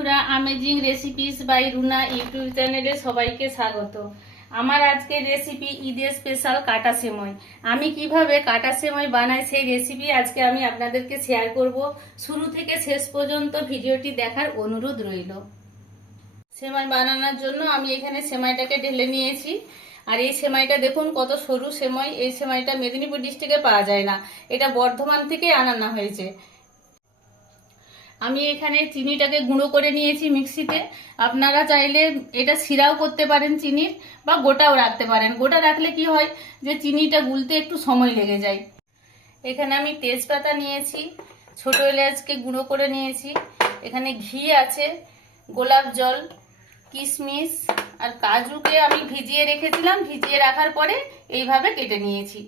বন্ধুরা, amazing recipes by Runa YouTube চ্যানেলে সবাইকে স্বাগত। আমার আজকের রেসিপি ঈদের স্পেশাল কাটা সেমাই। আমি কিভাবে কাটা সেমাই বানাই সেই রেসিপি আজকে আমি আপনাদেরকে শেয়ার করব। শুরু থেকে শেষ পর্যন্ত ভিডিওটি দেখার অনুরোধ রইল। সেমাই বানানোর জন্য আমি এখানে সেমাইটাকে ঢেলে নিয়েছি। আর এই সেমাইটা দেখুন কত সরু সেমাই। এই সেমাইটা মেদিনীপুর ডিস্ট্রিক্টে পাওয়া যায় না, এটা বর্ধমান থেকে আনানো হয়েছে। আমি এখানে চিনিটাকে গুঁড়ো করে নিয়েছি মিক্সিতে। আপনারা চাইলে এটা শিরাও করতে পারেন চিনির, বা গোটাও রাখতে পারেন। গোটা রাখলে কি হয় যে চিনিটা গুলতে একটু সময় লেগে যায়। এখানে আমি তেজপাতা নিয়েছি, ছোট এলাচকে গুঁড়ো করে নিয়েছি। এখানে ঘি আছে, গোলাপ জল, কিশমিশ আর কাজুকে আমি ভিজিয়ে রেখেছিলাম। ভিজিয়ে রাখার পরে এইভাবে কেটে নিয়েছি।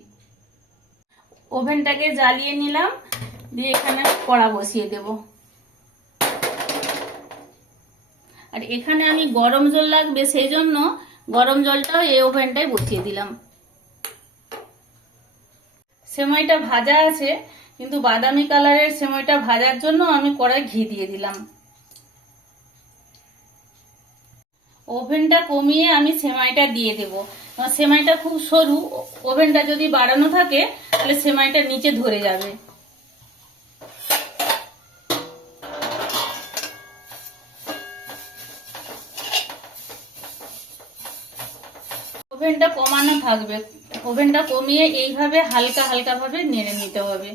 ওভেনটাকে জ্বালিয়ে নিলাম, দিয়ে এখানে কড়া বসিয়ে দেবো। আর এখানে আমি গরম জল লাগবে, সেই জন্য গরম জলটাও এই ওভেনটায় বসিয়ে দিলাম। সেমাইটা ভাজা আছে, কিন্তু বাদামি কালারের সেমাইটা ভাজার জন্য আমি কড়াই ঘি দিয়ে দিলাম। ওভেনটা কমিয়ে আমি সেমাইটা দিয়ে দেব। সেমাইটা খুব সরু, ওভেনটা যদি বাড়ানো থাকে তাহলে সেমাইটা নিচে ধরে যাবে। ওভেনটা কমানো থাকবে। ওভেনটা কমিয়ে এইভাবে হালকা হালকা ভাবে নেড়ে নিতে হবে।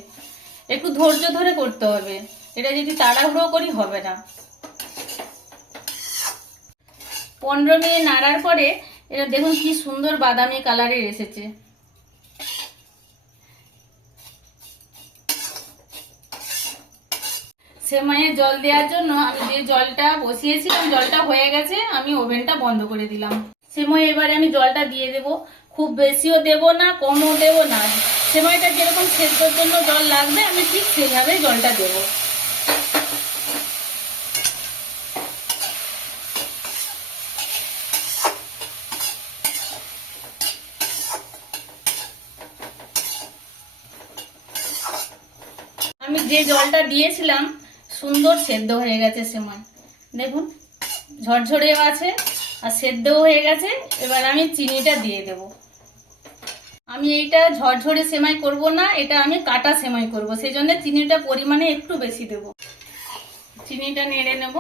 একটু ধৈর্য ধরে করতে হবে, এটা যদি তাড়াহুড়ো করি হবে না। 15 মিনিট নাড়ার পরে এটা দেখুন কি সুন্দর বাদামি কালারের এসেছে। সেমাইয়ে জল দেওয়ার জন্য আমি যে জলটা বসিয়েছিলাম জলটা হয়ে গেছে, আমি ওভেনটা বন্ধ করে দিলাম। সেমাই এবারে আমি জলটা দিয়ে দেব। খুব বেশিও দেব না, কমও দেব না। সেমাইটা যেরকম সেদ্ধর জন্য জল লাগবে আমি ঠিক সেইভাবে জলটা দেব। আমি যে জলটা দিয়েছিলাম সুন্দর সেদ্ধ হয়ে গেছে সেমাই। দেখুন ঝরঝরেও আছে আর সেদ্ধও হয়ে গেছে। এবার আমি চিনিটা দিয়ে দেব। আমি এইটা ঝরঝরে সেমাই করব না, এটা আমি কাটা সেমাই করব, সেই জন্য চিনিটা পরিমাণে একটু বেশি দেব। চিনিটা নেড়ে নেব।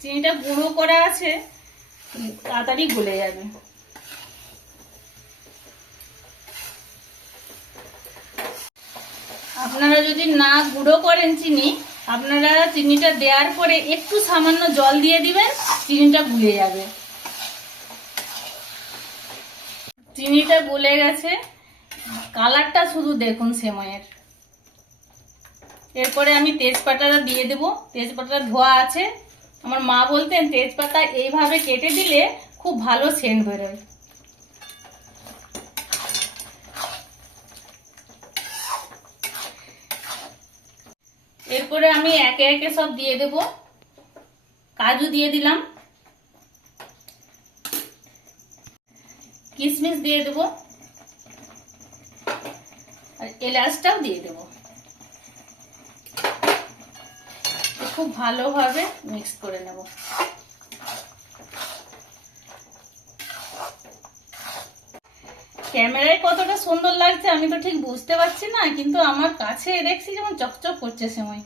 চিনিটা গুঁড়ো করা আছে, তাড়াতাড়ি গলে যাবে। আপনারা যদি না গুঁড়ো করেন চিনি, আপনারা চিনিটা দেওয়ার পরে একটু সামান্য জল দিয়ে দিবেন, চিনিটা গুলে যাবে। চিনিটা গলে গেছে, কালারটা শুধু দেখুন সেমাইয়ের। এরপরে আমি তেজপাতাটা দিয়ে দেব। তেজপাতাটা ধোয়া আছে। আমার মা বলতেন তেজপাতা এইভাবে কেটে দিলে খুব ভালো সেন্ট বেরোয়। এরপরে আমি একে একে সব দিয়ে দেব। কাজু দিয়ে দিলাম, কিশমিশ দিয়ে দেব, আর এলাচটাও দিয়ে দেব। খুব ভালোভাবে মিক্স করে নেব। ক্যামেরায় কতটা সুন্দর লাগছে আমি তো ঠিক বুঝতে পারছি না, কিন্তু আমার কাছে দেখছি যেমন চকচক করছে সেমাই।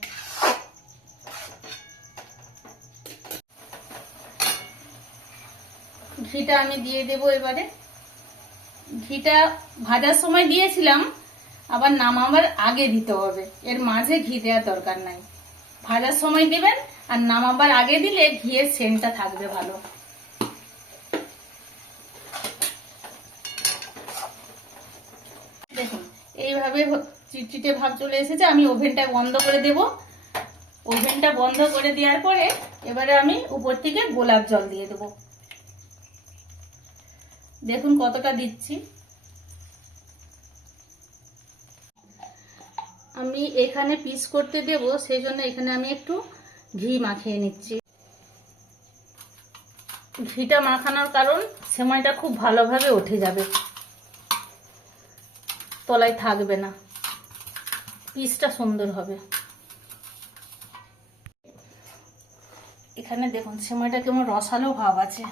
ঘিটা আমি দিয়ে দেব এবারে। ঘিটা ভাজার সময় দিয়েছিলাম, আবার নামাবার আগে দিতে হবে। এর মাঝে ঘি দেওয়ার দরকার নাই। ভাজার সময় দিবেন, আর নামাবার আগে দিলে ঘিয়ের সেন্টটা থাকবে ভালো। দেখুন এইভাবে চিটচিটে ভাব চলে এসেছে। আমি ওভেনটা বন্ধ করে দেব। ওভেনটা বন্ধ করে দেওয়ার পরে এবারে আমি উপর থেকে গোলাপ জল দিয়ে দেব। দেখুন কতটা দিচ্ছি। আমি এখানে পিস করতে দেব, সেই জন্য এখানে আমি একটু ঘি মাখিয়ে নিচ্ছি। ঘিটা মাখানোর কারণ সেমাইটা খুব ভালোভাবে উঠে যাবে, তলায় থাকবে না, পিসটা সুন্দর হবে। এখানে দেখুন সেমাইটা কেমন রসালো ভাব আছে।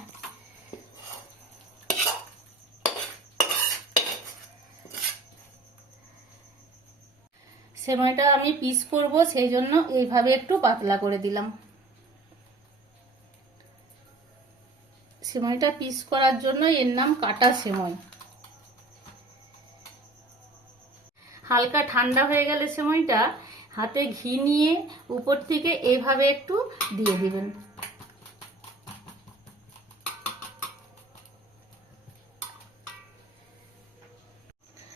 সেমাইটা আমি পিস করব, সেই জন্য এইভাবে একটু পাতলা করে দিলাম। সেমাইটা পিস করার জন্য এর নাম কাটা সেমাই। হালকা ঠান্ডা হয়ে গেলে সেমাইটা হাতে ঘি নিয়ে উপর থেকে এইভাবে একটু দিয়ে দিবেন।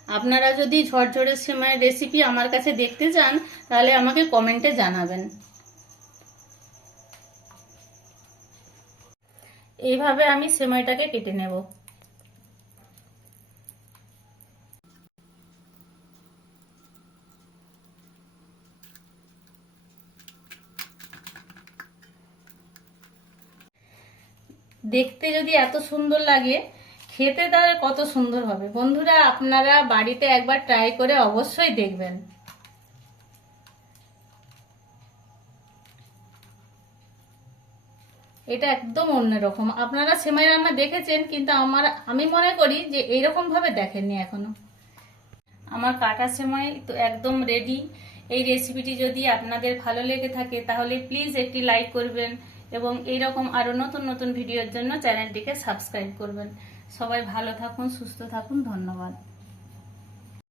আপনারা যদি ঝরঝরে সেমাইয়ের রেসিপি আমার কাছে দেখতে চান তাহলে আমাকে কমেন্টে জানাবেন। এইভাবে আমি সেমাইটাকে কেটে নেব। দেখতে যদি এত সুন্দর লাগে, খেতে তাহলে কত সুন্দর হবে। বন্ধুরা, আপনারা বাড়িতে একবার ট্রাই করে অবশ্যই দেখবেন। এটা একদম অন্যরকম। আপনারা সেমাই রান্না দেখেছেন, কিন্তু আমি মনে করি যে এইরকম ভাবে দেখেননি এখনো। আমার কাটা সেমাই তো একদম রেডি। এই রেসিপিটি যদি আপনাদের ভালো লেগে থাকে তাহলে প্লিজ একটি লাইক করবেন এবং এইরকম আরো নতুন নতুন ভিডিওর জন্য চ্যানেলটিকে সাবস্ক্রাইব করবেন। সবাই ভালো থাকুন, সুস্থ থাকুন। ধন্যবাদ।